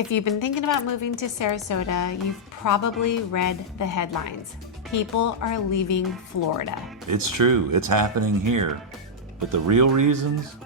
If you've been thinking about moving to Sarasota, you've probably read the headlines. People are leaving Florida. It's true, it's happening here. But the real reasons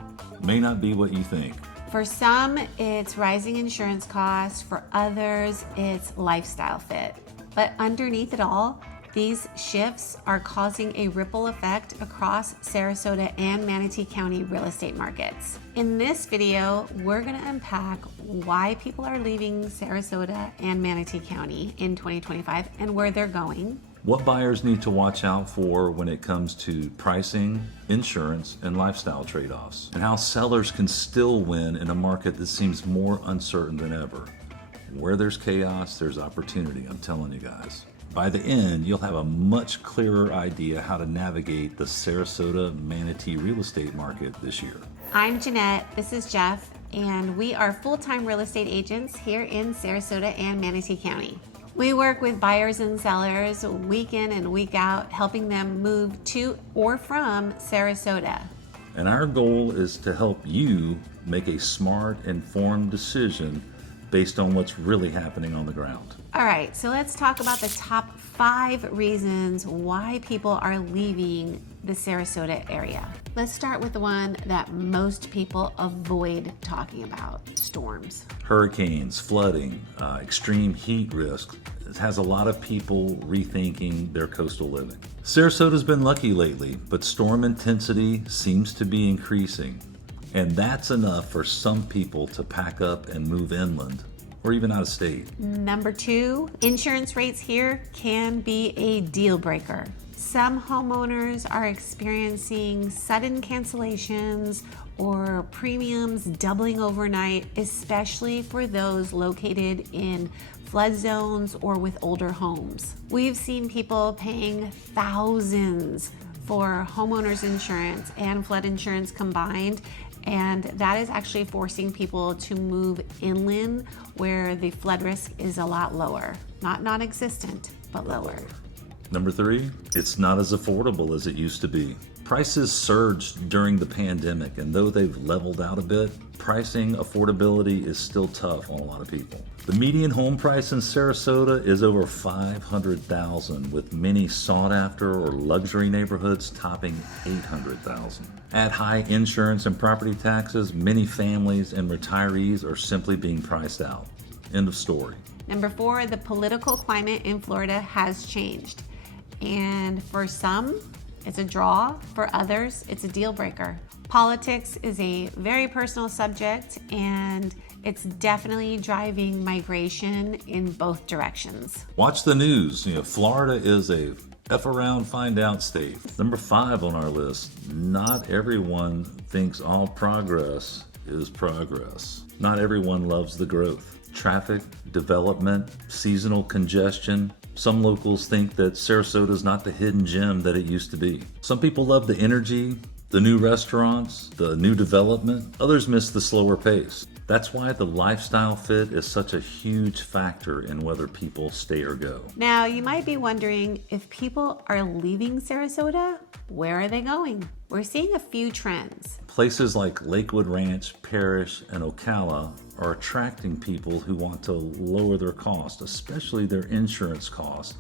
may not be what you think. For some, it's rising insurance costs. For others, it's lifestyle fit. But underneath it all, these shifts are causing a ripple effect across Sarasota and Manatee County real estate markets. In this video, we're going to unpack why people are leaving Sarasota and Manatee County in 2025 and where they're going. What buyers need to watch out for when it comes to pricing, insurance, and lifestyle trade-offs, and how sellers can still win in a market that seems more uncertain than ever. Where there's chaos, there's opportunity, I'm telling you guys. By the end, you'll have a much clearer idea how to navigate the Sarasota Manatee real estate market this year. I'm Jannette, this is Jeff, and we are full-time real estate agents here in Sarasota and Manatee County. We work with buyers and sellers week in and week out, helping them move to or from Sarasota. And our goal is to help you make a smart, informed decision based on what's really happening on the ground. All right, so let's talk about the top 5 reasons why people are leaving the Sarasota area. Let's start with the one that most people avoid talking about: storms. Hurricanes, flooding, extreme heat risk. It has a lot of people rethinking their coastal living. Sarasota's been lucky lately, but storm intensity seems to be increasing. And that's enough for some people to pack up and move inland or even out of state. Number 2, insurance rates here can be a deal breaker. Some homeowners are experiencing sudden cancellations or premiums doubling overnight, especially for those located in flood zones or with older homes. We've seen people paying thousands for homeowners insurance and flood insurance combined, and that is actually forcing people to move inland where the flood risk is a lot lower. Not non-existent, but lower. Number 3, it's not as affordable as it used to be. Prices surged during the pandemic, and though they've leveled out a bit, pricing affordability is still tough on a lot of people. The median home price in Sarasota is over $500,000, with many sought-after or luxury neighborhoods topping $800,000. At high insurance and property taxes, many families and retirees are simply being priced out. End of story. Number 4, the political climate in Florida has changed. And for some, it's a draw. For others, it's a deal breaker. Politics is a very personal subject, and it's definitely driving migration in both directions. Watch the news. Florida is a F around, find out state. Number 5 on our list, not everyone thinks all progress is progress. Not everyone loves the growth. Traffic, development, seasonal congestion. Some locals think that Sarasota is not the hidden gem that it used to be. Some people love the energy, the new restaurants, the new development. Others miss the slower pace. That's why the lifestyle fit is such a huge factor in whether people stay or go. Now, you might be wondering, if people are leaving Sarasota, where are they going? We're seeing a few trends. Places like Lakewood Ranch, Parish, and Ocala are attracting people who want to lower their costs, especially their insurance costs,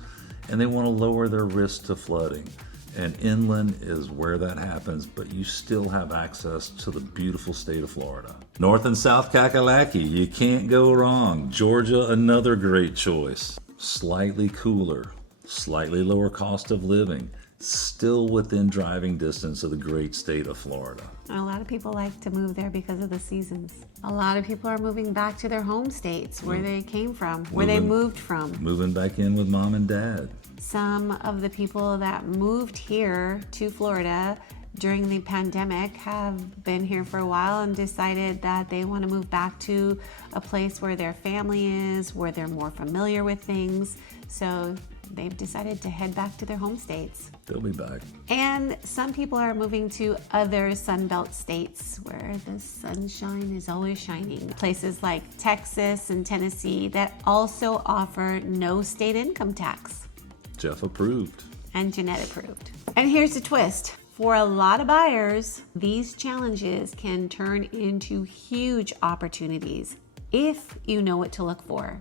and they want to lower their risk to flooding. And inland is where that happens, but you still have access to the beautiful state of Florida. North and South Kakalaki, you can't go wrong. Georgia, another great choice. Slightly cooler, slightly lower cost of living, still within driving distance of the great state of Florida. A lot of people like to move there because of the seasons. A lot of people are moving back to their home states where they came from, where they moved from. Moving back in with mom and dad. Some of the people that moved here to Florida during the pandemic have been here for a while and decided that they want to move back to a place where their family is, where they're more familiar with things. So they've decided to head back to their home states. They'll be back. And some people are moving to other Sunbelt states where the sunshine is always shining. Places like Texas and Tennessee that also offer no state income tax. Jeff approved. And Jannette approved. And here's the twist. For a lot of buyers, these challenges can turn into huge opportunities if you know what to look for.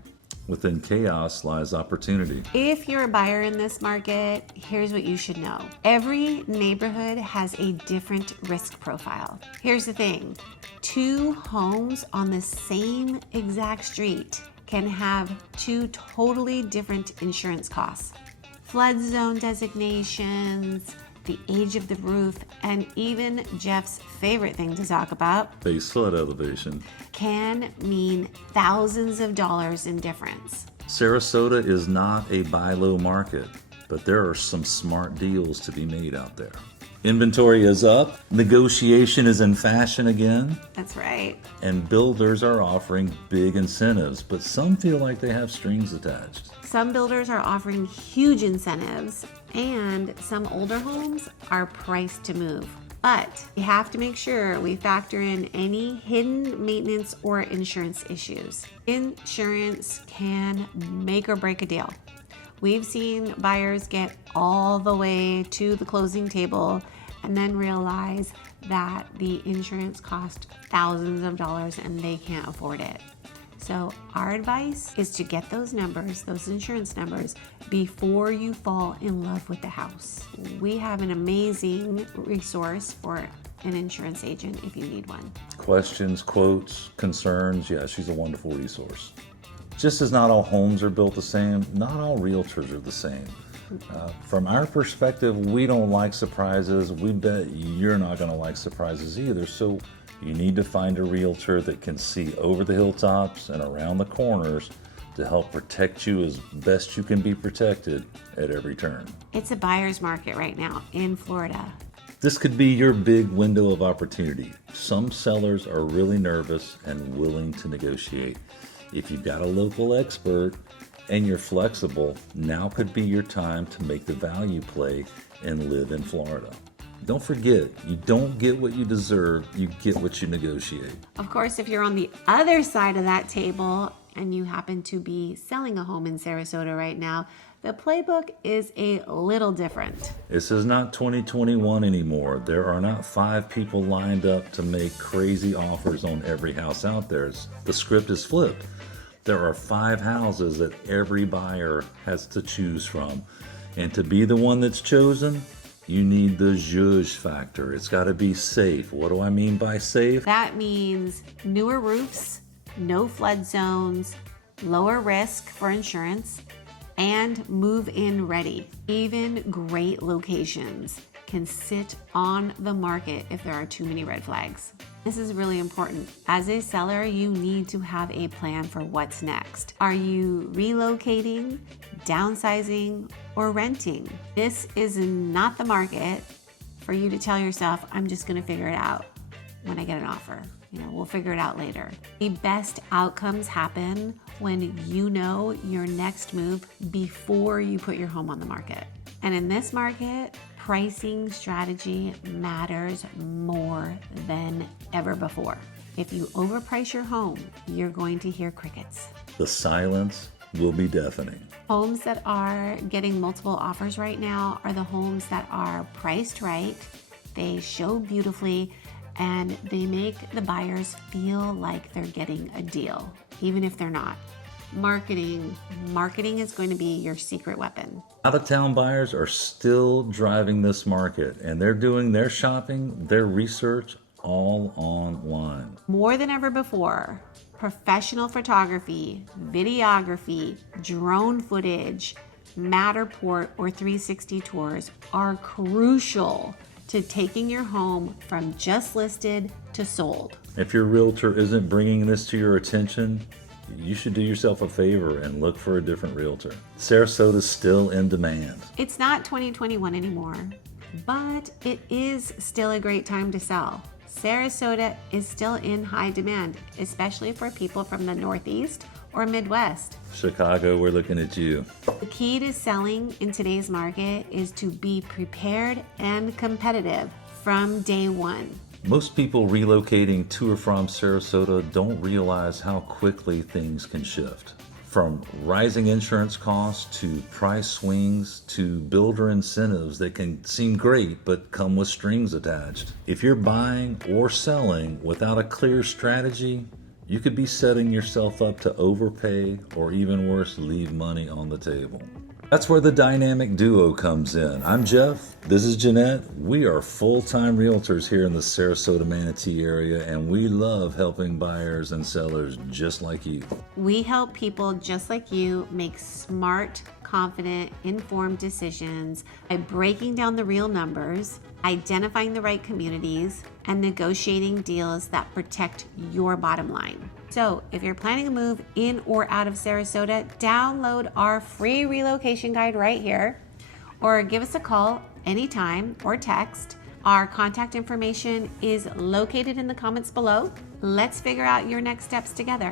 Within chaos lies opportunity. If you're a buyer in this market, here's what you should know. Every neighborhood has a different risk profile. Here's the thing, 2 homes on the same exact street can have 2 totally different insurance costs. Flood zone designations, the age of the roof, and even Jeff's favorite thing to talk about, Base flood elevation. can mean thousands of dollars in difference. Sarasota is not a buy low market, but there are some smart deals to be made out there. Inventory is up, negotiation is in fashion again, That's right. and builders are offering big incentives, but some feel like they have strings attached. Some builders are offering huge incentives, and some older homes are priced to move. But we have to make sure we factor in any hidden maintenance or insurance issues. Insurance can make or break a deal. We've seen buyers get all the way to the closing table and then realize that the insurance cost thousands of dollars and they can't afford it. So our advice is to get those numbers, those insurance numbers, before you fall in love with the house. We have an amazing resource for an insurance agent if you need one. Questions, quotes, concerns, yeah, she's a wonderful resource. Just as not all homes are built the same, not all realtors are the same. From our perspective, we don't like surprises. We bet you're not going to like surprises either. So you need to find a realtor that can see over the hilltops and around the corners to help protect you as best you can be protected at every turn. It's a buyer's market right now in Florida. This could be your big window of opportunity. Some sellers are really nervous and willing to negotiate. If you've got a local expert and you're flexible, now could be your time to make the value play and live in Florida. Don't forget, you don't get what you deserve, you get what you negotiate. Of course, if you're on the other side of that table and you happen to be selling a home in Sarasota right now, the playbook is a little different. This is not 2021 anymore. There are not 5 people lined up to make crazy offers on every house out there. The script is flipped. There are 5 houses that every buyer has to choose from. And to be the one that's chosen, you need the zhuzh factor. It's got to be safe. What do I mean by safe? That means newer roofs, no flood zones, lower risk for insurance, and move-in ready. Even great locations can sit on the market if there are too many red flags. This is really important. As a seller, you need to have a plan for what's next. Are you relocating, downsizing, or renting? This is not the market for you to tell yourself, I'm just gonna figure it out when I get an offer. We'll figure it out later. The best outcomes happen when you know your next move before you put your home on the market. And in this market, pricing strategy matters more than ever before. If you overprice your home, you're going to hear crickets. The silence will be deafening. Homes that are getting multiple offers right now are the homes that are priced right, they show beautifully, and they make the buyers feel like they're getting a deal, even if they're not. Marketing is going to be your secret weapon. Out-of-town buyers are still driving this market, and they're doing their shopping, their research all online. More than ever before, professional photography, videography, drone footage, Matterport or 360 tours are crucial to taking your home from just listed to sold. If your realtor isn't bringing this to your attention, you should do yourself a favor and look for a different realtor. Sarasota's still in demand. It's not 2021 anymore, but it is still a great time to sell. Sarasota is still in high demand, especially for people from the Northeast or Midwest. Chicago, we're looking at you. The key to selling in today's market is to be prepared and competitive from day one. Most people relocating to or from Sarasota don't realize how quickly things can shift. From rising insurance costs to price swings to builder incentives that can seem great but come with strings attached. If you're buying or selling without a clear strategy, You could be setting yourself up to overpay or even worse, leave money on the table. That's where the dynamic duo comes in. I'm Jeff, this is Jannette. We are full-time realtors here in the Sarasota Manatee area, and we love helping buyers and sellers just like you. We help people just like you make smart, confident, informed decisions by breaking down the real numbers, identifying the right communities, and negotiating deals that protect your bottom line. So if you're planning a move in or out of Sarasota, download our free relocation guide right here, or give us a call anytime or text. Our contact information is located in the comments below. Let's figure out your next steps together.